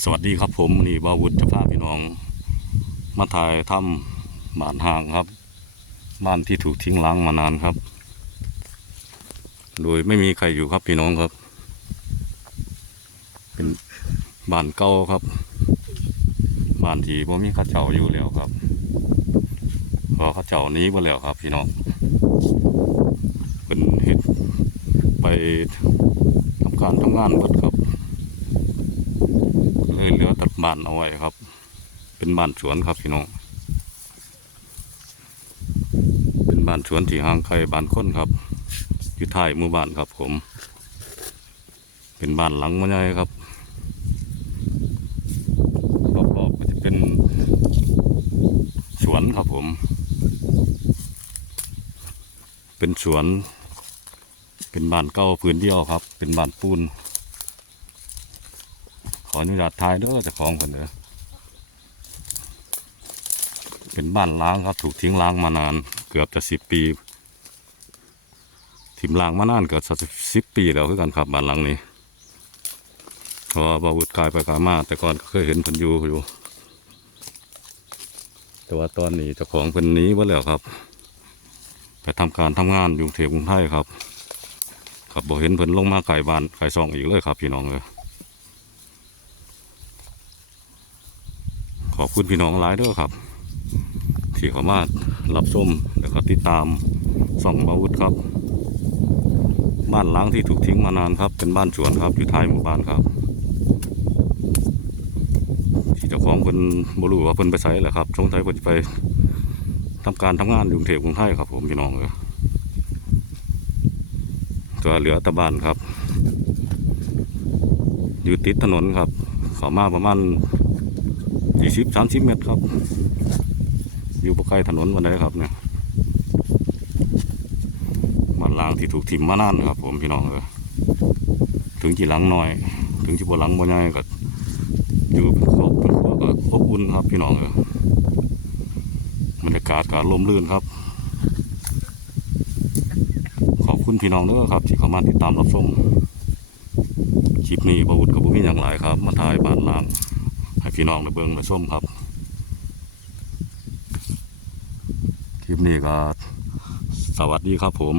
สวัสดีครับผมนี่บาวุฒิจะพาพี่น้อง มาถ่ายถ้ำบ้านห่างครับ บ้านที่ถูกทิ้งล้างมานานครับ โดยไม่มีใครอยู่ครับพี่น้องครับ เป็นบ้านเก่าครับบ้านที่บ่มีข้าเจ้าอยู่แล้วครับพอข้าเจ้านี้ไปแล้วครับ พี่น้องเป็นเห็ดไปทำการทำงานเบิดครับ เลยเหลือตัด บ้านเอาไว้ครับ เป็นบ้านสวนครับพี่น้อง เป็นบ้านสวนที่ห่างไกลบ้านคนครับ อยู่ท้ายหมู่บ้านครับผม เป็นบ้านหลังมันใหญ่ครับรอบๆก็จะเป็นสวนครับผม เป็นสวน เป็นบ้านเก่าพื้นเดียวครับ เป็นบ้านปูน ออนุญาตทายเด้อเจะของคนเด้อเป็นบ้านล้างครับ ถูกทิ้งล้างมานาน เกือบจะสิบปี ถิ่มล้างมานานเกือบสิบปีแล้วคือกันครับบ้านหลังนี้พระว่าบาวุฒกายไปกามาแต่ก่อนก็เคยเห็นเพิ่นอยู่อยู่ แต่ว่าตอนนี้เจ้าของเพิ่นนี้ว่าแล้วครับ ไปทำการทำงานอยู่เทพกรุงไทยครับ ครับบ่เห็นเพิ่นลงมาไก่บ้านไก่ซองอีกเลยครับพี่น้องเลย อบคุณพี่น้องหลายด้อครับ ที่เขามารับชมแล้วก็ติดตามส่องบาวุธครับ บ้านล้างที่ถูกทิ้งมานานครับ เป็นบ้านสวนครับอยู่ท้ายหมู่บ้านครับ ที่เจ้าของเพิ่นบรูว่าเพิ่นไปไสแหละครับสงสัยเพิ่นจะไปทำการทำงานอยู่กรุงเทพกรุงไทยครับ ผมพี่น้องเอ้ยตัวเหลือตะบ้านครับ อยู่ติดถนนครับขามาประมาณ สิบสามสิบเมตรครับ อยู่ใกล้ถนนวันใดครับเนี่ยบ้านลางที่ถูกทิ่มมานานครับ ผมพี่น้องเออถึงจีหลังหน่อย ถึงจีบหลังบ่ใหญ่ก็อยู่เป็นครอบเป็นครัวก็อบอุ่นครับพี่น้องเออบรรยากาศก็ลมลื่นครับ ขอบคุณพี่น้องด้อครับ ที่เข้ามาติดตามรับชมคลิปนี้บาวุฒกับบุมีอย่างไรครับ มาถ่ายบ้านลาง พี่น้องในเบิ่งมาส้มครับ คลิปนี้ก็สวัสดีครับผม